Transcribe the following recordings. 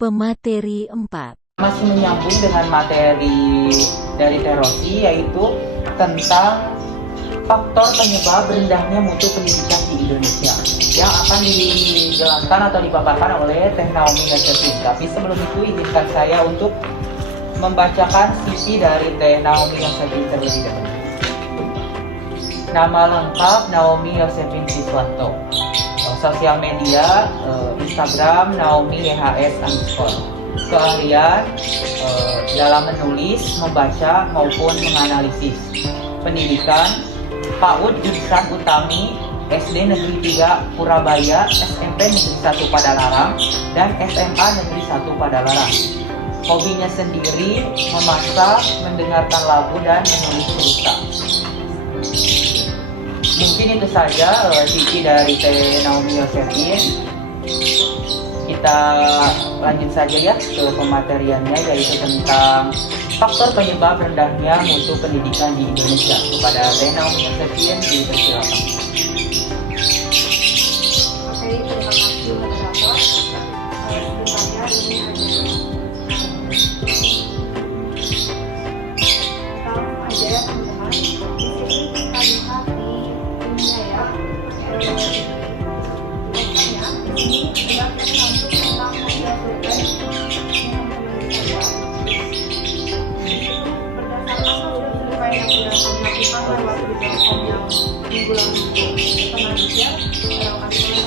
Pemateri 4. Masih menyambung dengan materi dari Terosi, yaitu tentang faktor penyebab rendahnya mutu pendidikan di Indonesia yang akan dijelaskan atau dipaparkan oleh Teh Naomi Yosefin. Tapi sebelum itu izinkan saya untuk membacakan CV dari Teh Naomi Yosefin terlebih dahulu. Nama lengkap Naomi Yosefin Siswanto. Sosial media Instagram Naomi YHS_. Keahlian dalam menulis, membaca maupun menganalisis. Pendidikan PAUD jurusan Utami, SD Negeri 3 Purabaya, SMP Negeri 1 Padalarang, dan SMA Negeri 1 Padalarang. Hobinya sendiri memasak, mendengarkan lagu, dan menulis cerita. Mungkin itu saja CV dari Teh Naomi Yosefin. Kita lanjut saja ya ke pemateriannya, yaitu tentang faktor penyebab rendahnya mutu pendidikan di Indonesia. Kepada Teh Naomi Yosefin dipersilakan. Oke, terima kasih moderator. Sebenarnya ini ada langsung aja ya teman-teman. Di sini kita lihat di ininya ya. Pokoknya di sini sudah tercantum tentang hasil survei yang teman-teman bisa lihat. Berdasarkan hasil survei yang sudah kami lakukan lewat video.com yang minggu lalu pernah di-share, kasih teman-teman ada yang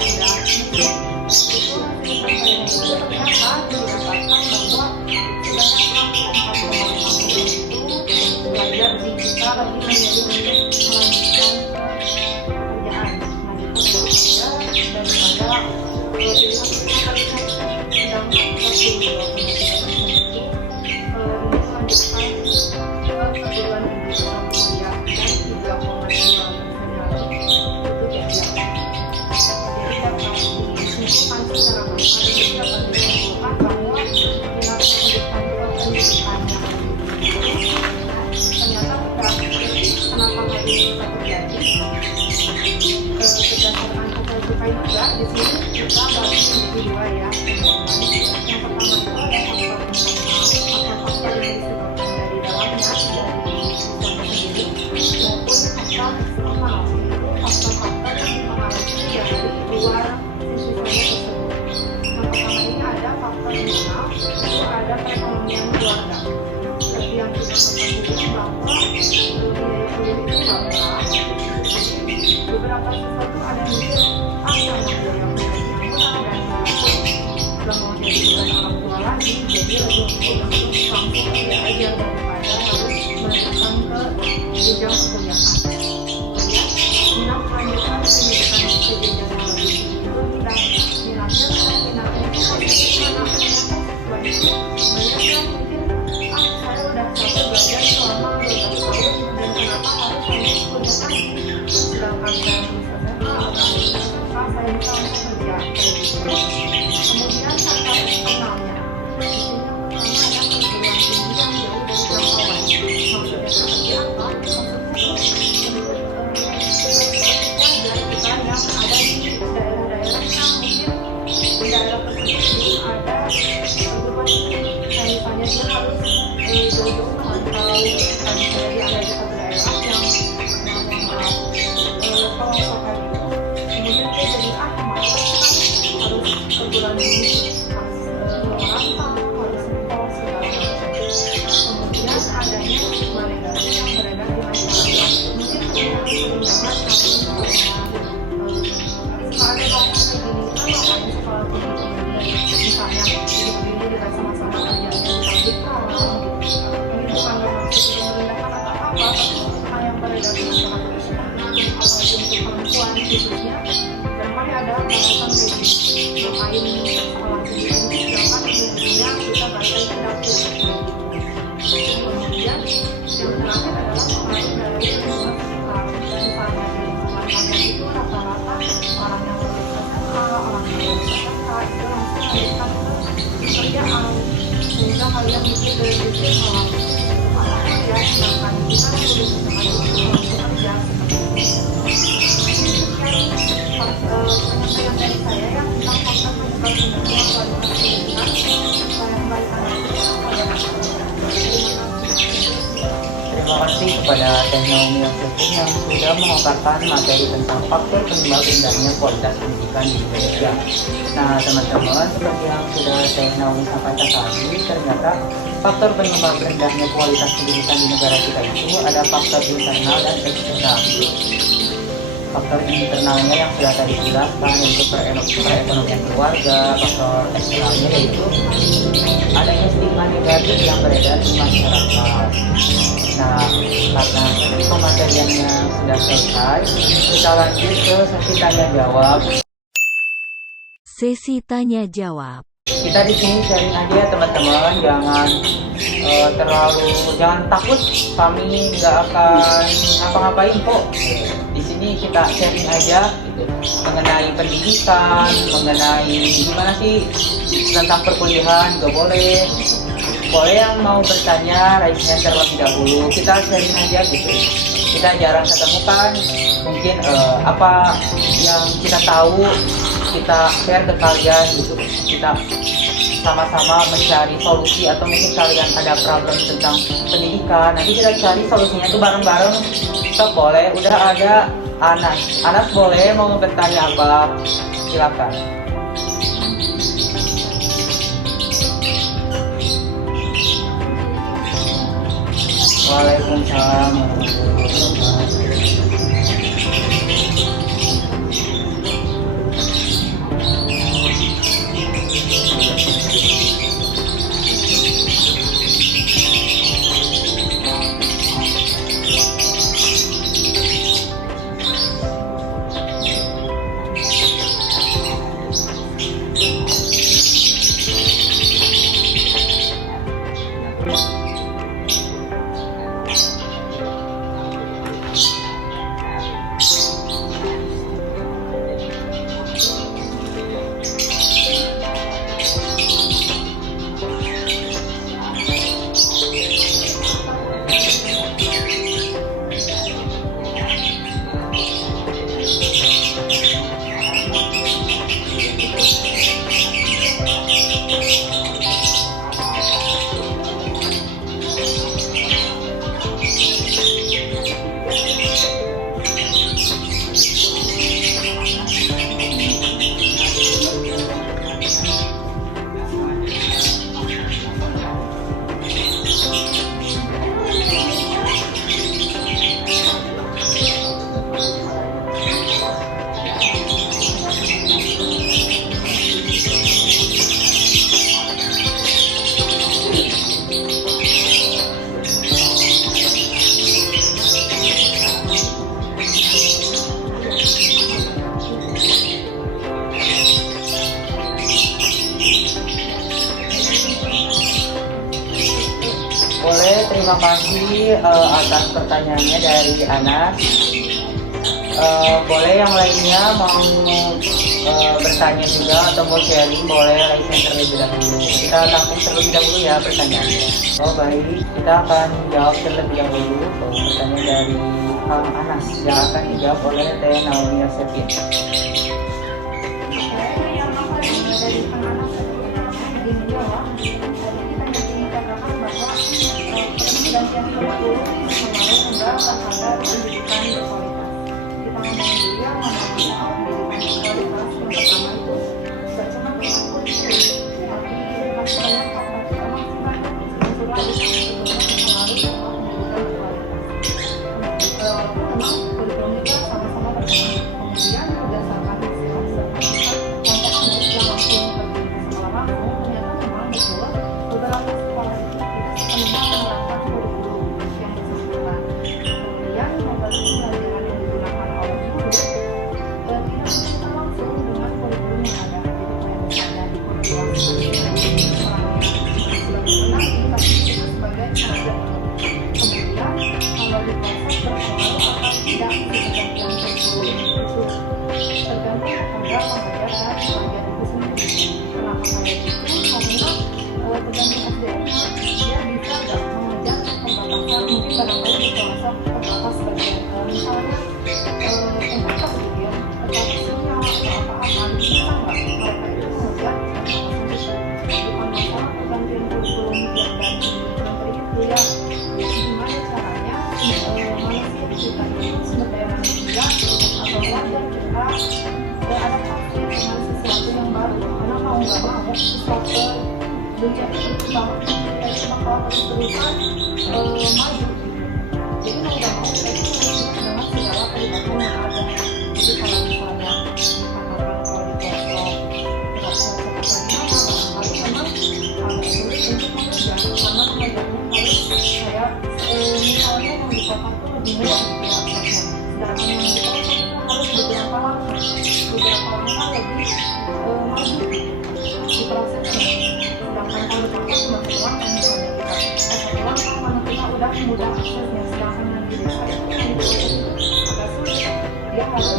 udah ngecek, itu hasil surveinya itu ternyata didapatkan bahwa sebanyak 64,5% itu belajar digital lagi menjadi untuk melanjutkan pekerjaan, melanjutkan bekerja daripada pilihan sedangkan 32,3% itu melanjutkan ke perguruan tinggi atau kuliah, dan 3,2% lagi itu tidak. Jadi dapat disimpulkan secara gampang ini dapat disimpulkan bahwa minat melanjutkan ke pendidikan yang lebih ternyata kenapa hal ini bisa terjadi. Berdasarkan hasil survei juga di sini kita bagi menjadi dua ya teman-teman. Yang pertama itu ada faktor internal atau faktor yang disebabkan dari dalamnya dari siswa sendiri, maupun faktor eksternal, yaitu faktor-faktor yang dipengaruhi dari luar siswanya tersebut. Yang pertama ini ada faktor internal, itu ada perekonomian keluarga. Seperti yang kita ketahui bahwa biaya kuliah itu nggak murah. Jadi beberapa siswa tuh ada yang mikir sama biaya kuliahnya murah dan nggak mau jadi beban orang tua lagi, jadi lebih untuk langsung kuliah aja daripada harus melanjutkan ke jenjang perkuliahan. Kemudian minat melanjutkan pendidikan ke jenjang yang lebih tinggi itu minatnya itu positif, karena ternyata siswa itu banyak yang mikir saya udah capek belajar selama 12 tahun dan kenapa harus lanjut kuliah lagi, sedangkan saya lulus SMA atau lulus SMK saya bisa langsung kerja kayak gitu. Kemudian faktor eksternalnya, di sini yang pertama ada perguruan tinggi yang jauh dari jangkauan. Maksudnya seperti apa? Maksudnya pelajar kita yang ada di daerah-daerah yang mungkin di daerah tersebut belum ada perguruan tinggi. Kayak misalnya dia harus jauh-jauh merantau, misalnya dia ada di satu daerah yang maaf pelosok kayak gitu. Kemudian dia jadi malas kan harus perguruan tinggi, harus merantau, harus ngekos segala macam. Kemudian adanya stigmatisasi yang beredar di masyarakat, mungkin sering mendengar kalau misalnya ada ngomong kayak gini, kita ngapain sekolah tinggi, misalnya hidup ini kita sama-sama kerjanya di pabrik kalah gitu. Ini bukan bermaksud untuk merendahkan atau apa, tapi stigma yang beredar di masyarakat itu seperti itu, apalagi untuk perempuan khususnya. Barangkali ada alasan kayak gini, ngapain sekolah tinggi ini sedangkan ujung-ujungnya kita balik lagi ke dapur kayak gitu. Kemudian yang terakhir adalah pengaruh dari lingkungan sekitar. Misalnya di lingkungan kalian itu rata-rata orang yang lulus SMA, orang yang lulus SMK itu langsung melanjutkan ke pekerjaan, sehingga kalian mikir dari situ malah malah ya, sedangkan kita lulus SMA itu langsung kerja seperti itu. Penyampaian dari saya ya tentang faktor penyebab rendahnya kualitas pendidikan kepada Teh Naomi Yosefin yang sudah memaparkan materi tentang faktor penyebab rendahnya kualitas pendidikan di Indonesia. Nah teman-teman, seperti yang sudah Teh Naomi sampaikan tadi, ternyata faktor penyebab rendahnya kualitas pendidikan di negara kita itu ada faktor internal dan eksternal. Faktor internalnya yang sudah tadi dijelaskan yaitu perekonomian keluarga, faktor eksternalnya yaitu adanya stigma negatif yang beredar di masyarakat. Nah, karena pemateriannya sudah selesai, kita lanjut ke sesi tanya jawab. Sesi tanya jawab. Kita di sini sharing aja ya teman-teman, jangan takut, kami nggak akan ngapa-ngapain kok. Di sini kita sharing aja gitu, mengenai pendidikan, mengenai gimana sih tentang perkuliahan juga boleh. Boleh yang mau bertanya raise hand terlebih dahulu, kita sharing aja gitu. Kita jarang ketemu kan, mungkin apa yang kita tahu kita share ke kalian gitu. Kita sama-sama mencari solusi, atau mungkin kalian ada problem tentang pendidikan, nanti kita cari solusinya itu bareng-bareng. So, boleh, udah ada Anas boleh mau bertanya apa? Silakan. Waalaikumsalam. Boleh, terima kasih atas pertanyaannya dari Anas. Boleh yang lainnya mau bertanya juga atau mau sharing, boleh raise hand terlebih dahulu. Kita tampung terlebih dahulu ya pertanyaannya. Oh baik, kita akan jawab terlebih dahulu pertanyaan dari Anas yang akan dijawab oleh Teh Naomi Yosefin. Gimana caranya nggak mau stop dunia itu berkembang kayak cuma perusahaan maju gitu. Jadi mau nggak mau kita itu harus dengan segala peribatan yang ada. Jadi kalau misalnya kalau di kelompok seperti nama, barangkali memang agak sulit untuk mengejar karena pengejarnya harus kayak misalnya yang di kota tuh lebih mudah gitu ya aksesnya. Sedangkan yang di kota itu harus beberapa langkah lebih maju di prosesnya. Sedangkan kalau di kota cuma satu langkah misalnya kita satu langkah mana kita udah mudah aksesnya. Sedangkan yang di desa itu yang di kota itu agak sulit. Dia harus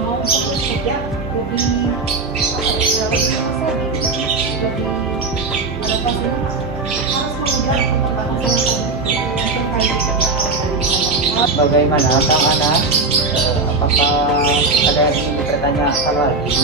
mau untuk bekerja lebih lebih adaptasinya harus mengejar perkembangan yang untuk kayak kerja. Bagaimana Kang Anas? Apakah ada yang ingin bertanya lagi?